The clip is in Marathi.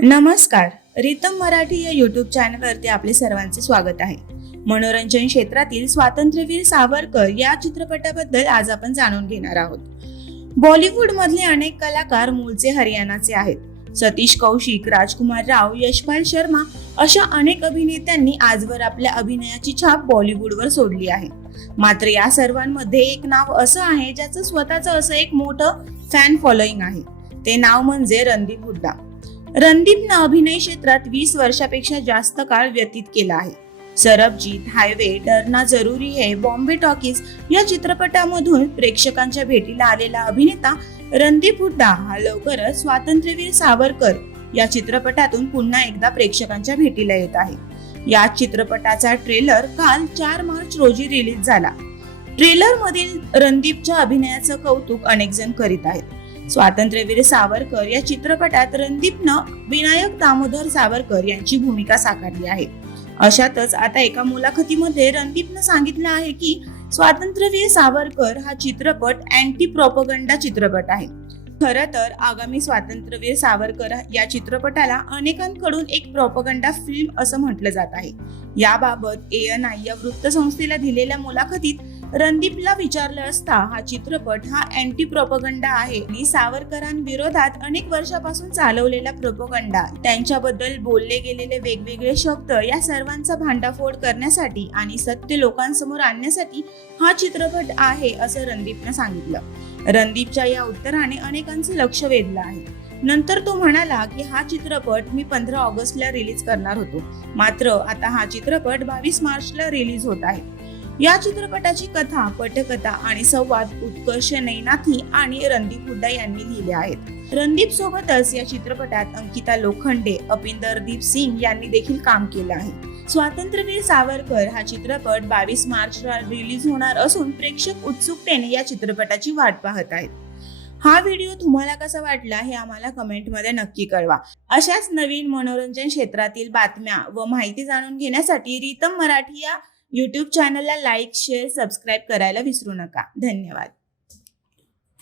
नमस्कार. रितम मराठी या यूट्यूब चॅनलवरती आपले सर्वांचे स्वागत आहे. मनोरंजन क्षेत्रातील स्वातंत्र्यवीर सावरकर या चित्रपटाबद्दल आज आपण जाणून घेणार आहोत. बॉलिवूड मधले अनेक कलाकार मूळचे हरियाणाचे आहेत. सतीश कौशिक, राजकुमार राव, यशपाल शर्मा अशा अनेक अभिनेत्यांनी आजवर आपल्या अभिनयाची छाप बॉलिवूडवर सोडली आहे. मात्र या सर्वांमध्ये एक नाव असं आहे ज्याचं स्वतःचं असं एक मोठं फॅन फॉलोईंग आहे. ते नाव म्हणजे रणदीप हुड्डा. रणदीपनं अभिनय क्षेत्रात 20 वर्षापेक्षा जास्त काळ व्यतीत केला आहे. सरबजीत, हायवे, डरना जरूरी है, बॉम्बे टॉकीज या चित्रपटामधून प्रेक्षकांच्या भेटीला आलेला अभिनेता रणदीप हुड्डा हा लवकरच स्वातंत्र्यवीर सावरकर या चित्रपटातून पुन्हा एकदा प्रेक्षकांच्या भेटीला येत आहे. या चित्रपटाचा ट्रेलर काल 4 मार्च रोजी रिलीज झाला. ट्रेलर मधील रणदीपच्या अभिनयाचं कौतुक अनेक जण करीत आहेत. स्वातंत्र्यवीर सावरकर या चित्रपटात रणदीपनं विनायक दामोदर सावरकर यांची भूमिका साकारली आहे. अशातच आता एका मुलाखतीमध्ये रणदीपनं सांगितलं आहे की स्वातंत्र्यवीर सावरकर हा चित्रपट अँटी प्रोपगंडा चित्रपट आहे. खरं तर आगामी स्वातंत्र्यवीर सावरकर या चित्रपटाला अनेकांकडून एक प्रोपगंडा फिल्म असं म्हटलं जात आहे. याबाबत ANI या वृत्तसंस्थेला दिलेल्या मुलाखतीत रणदीपला विचारलं असता हा चित्रपट हा अँटी प्रोपगंडा आहे आणि सावरकरांविरोधात अनेक वर्षापासून चालवलेला प्रोपगंडा, त्यांच्याबद्दल बोलले गेलेले वेगवेगळे शब्द या सर्वांचा भांडाफोड करण्यासाठी आणि सत्य लोकांसमोर आणण्यासाठी हा चित्रपट आहे असं रणदीपनं सांगितलं. रणदीपच्या या उत्तराने अनेकांचं लक्ष वेधलं आहे. नंतर तो म्हणाला की हा चित्रपट मी 15 ऑगस्टला रिलीज करणार होतो, मात्र आता हा चित्रपट 22 मार्चला रिलीज होत आहे. या चित्रपटाची कथा, पटकथा आणि संवाद उत्कर्ष नैनाथी आणि रणदीप हुड्डा यांनी लिहिले आहेत. रणदीप सोबतच या चित्रपटात अंकिता लोखंडे, अपिंदरदीप सिंग यांनी देखील काम केलं आहे. स्वातंत्र्यवीर सावरकर हा चित्रपट 22 मार्चला रिलीज होणार असून प्रेक्षक उत्सुकतेने या चित्रपटाची वाट पाहत आहेत. हा व्हिडिओ तुम्हाला कसा वाटला हे आम्हाला कमेंटमध्ये नक्की कळवा. अशाच नवीन मनोरंजन क्षेत्रातील बातम्या व माहिती जाणून घेण्यासाठी रितम मराठी या यूट्यूब चॅनलला लाईक, शेअर, सबस्क्राईब करायला विसरू नका. धन्यवाद.